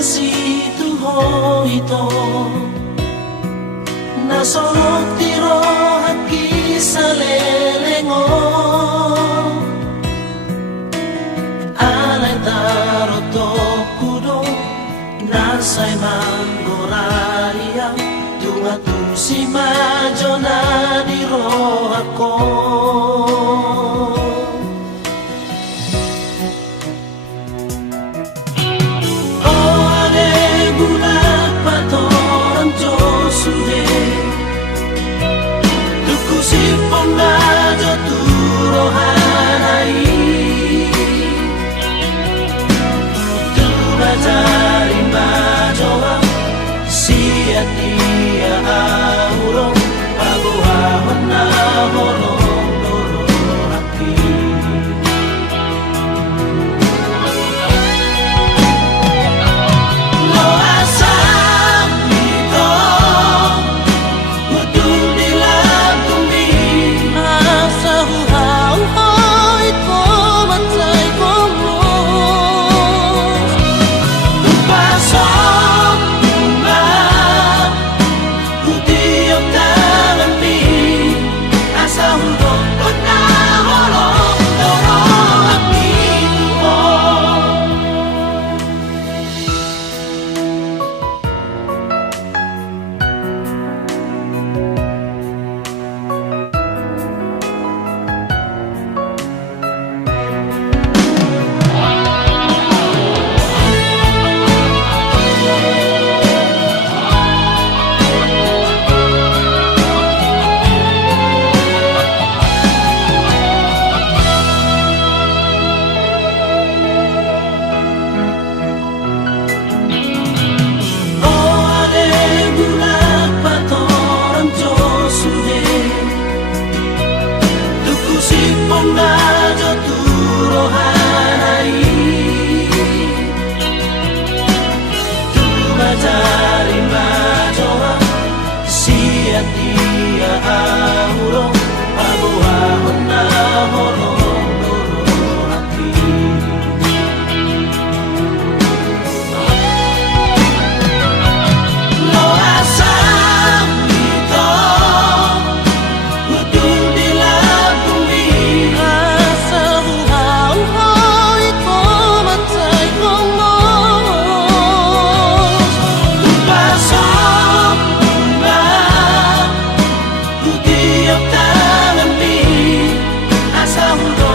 Tuho ito nasorok tiro haki sa lelengo alay taro to kudo nasay manggoraya tungatu si majo na diro ako. Sipong majo turo hanai Tuba jari majo siya dia aurong paguahon na horong dorong hati Lo asam ito Udul nilang majo turo hanai Tuba jari majo siya dia aurong paguahon na horong dorong hati Lo asam ito udul nilang Asa